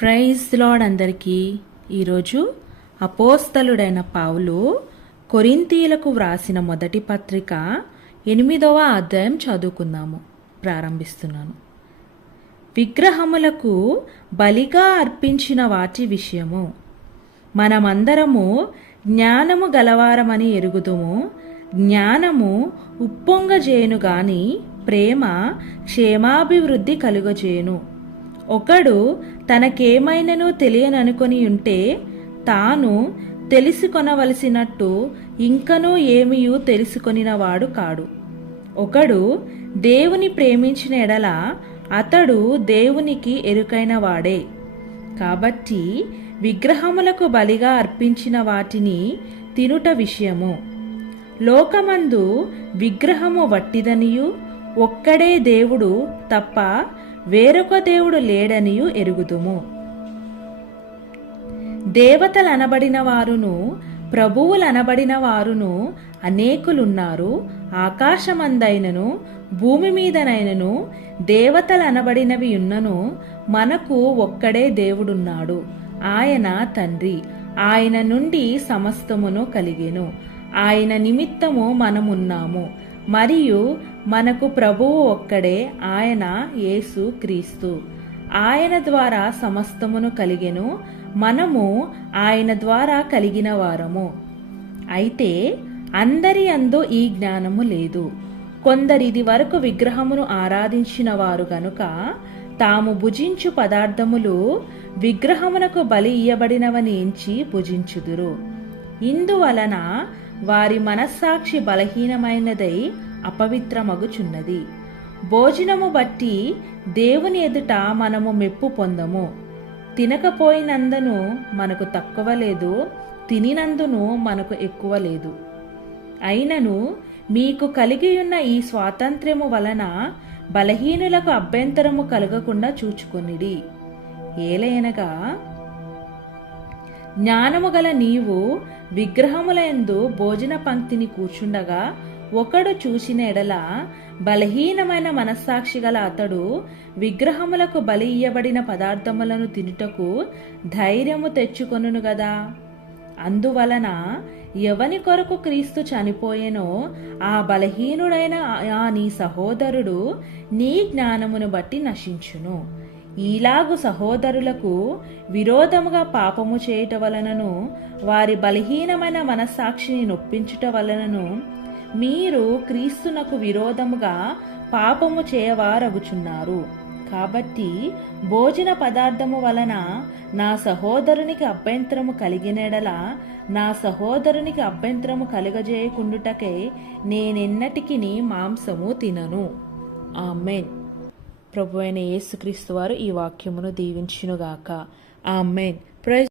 Praise lord అందరికీ. ఈరోజు అపోస్తలుడైన పౌలు కొరింథీయులకు వ్రాసిన మొదటి పత్రిక 8వ అధ్యాయం చదువుకుందాము. ప్రారంభిస్తున్నాను. విగ్రహములకు బలిగా అర్పించిన వాటి విషయము మనమందరము జ్ఞానము గలవారమని ఎరుగుదుము. జ్ఞానము ఉప్పొంగజేయును గాని ప్రేమ క్షేమాభివృద్ధి కలుగజేయును. ఒకడు తనకేమైనను తెలియననుకొని ఉంటే తాను తెలుసుకొనవలసినట్టు ఇంకనూ ఏమియూ తెలుసుకొనినవాడు కాడు. ఒకడు దేవుని ప్రేమించిన ఎడల అతడు దేవునికి ఎరుకైన వాడే. కాబట్టి విగ్రహములకు బలిగా అర్పించిన వాటిని తినుట విషయము లోకమందు విగ్రహము వట్టిదనియు ఒక్కడే దేవుడు తప్ప వేరొక దేవుడు లేడనియు ఎరుగుదుము. దేవతలనబడిన వారును ప్రభువులనబడిన వారును అనేకులున్నారు. ఆకాశమందైనను భూమి మీదనైనను దేవతలనబడినవి ఉన్నను మనకు ఒక్కడే దేవుడున్నాడు. ఆయన తండ్రి. ఆయన నుండి సమస్తమును కలిగెను. ఆయన నిమిత్తము మనమున్నాము. మరియు మనకు ప్రభువు ఒక్కడే, ఆయన యేసు క్రీస్తు. ఆయన ద్వారా సమస్తమును కలిగెను. మనము ఆయన ద్వారా కలిగిన వారము. అయితే అందరి యందు ఈ జ్ఞానము లేదు. కొందరిది వరకు విగ్రహమును ఆరాధించిన వారు గనుక తాము భుజించు పదార్థములు విగ్రహమునకు బలి ఇయ్యబడినవని ఎంచి భుజించుదురు. ఇందువలన వారి మనస్సాక్షి బలహీనమైనదై అపవిత్రమగుచున్నది. భోజనము బట్టి దేవుని ఎదుట మనము మెప్పు పొందము. తినకపోయినందును మనకు తక్కువ లేదు, తినినందును మనకు ఎక్కువ లేదు. అయినను మీకు కలిగియున్న ఈ స్వాతంత్ర్యము వలన బలహీనులకు అభ్యంతరము కలగకుండా చూచుకొనిడి. ఏలయనగా జ్ఞానము గల నీవు విగ్రహములందు భోజన పంక్తిని కూర్చుండగా ఒకడు చూసిన ఎడల బలహీనమైన మనస్సాక్షి గల అతడు విగ్రహములకు బలి ఇయ్యబడిన పదార్థములను తినుటకు ధైర్యము తెచ్చుకొనును గదా. అందువలన ఎవని కొరకు క్రీస్తు చనిపోయెనో ఆ బలహీనుడైన ఆ నీ సహోదరుడు నీ జ్ఞానమును బట్టి నశించును. ఈలాగు సహోదరులకు విరోధముగా పాపము చేయుట వలనను వారి బలహీనమైన మనస్సాక్షిని నొప్పించుట వలనను మీరు క్రీస్తునకు విరోధముగా పాపము చేయవారగుచున్నారు. కాబట్టి భోజన పదార్థము వలన నా సహోదరునికి అభ్యంతరము కలిగినెడల నా సహోదరునికి అభ్యంతరము కలుగజేయకుండుటకై నేనెన్నటికి మాంసము తినను. ఆమేన్. ప్రభు అయిన యేసుక్రీస్తు వారు ఈ వాక్యమును దీవించునుగాక. ఆమేన్.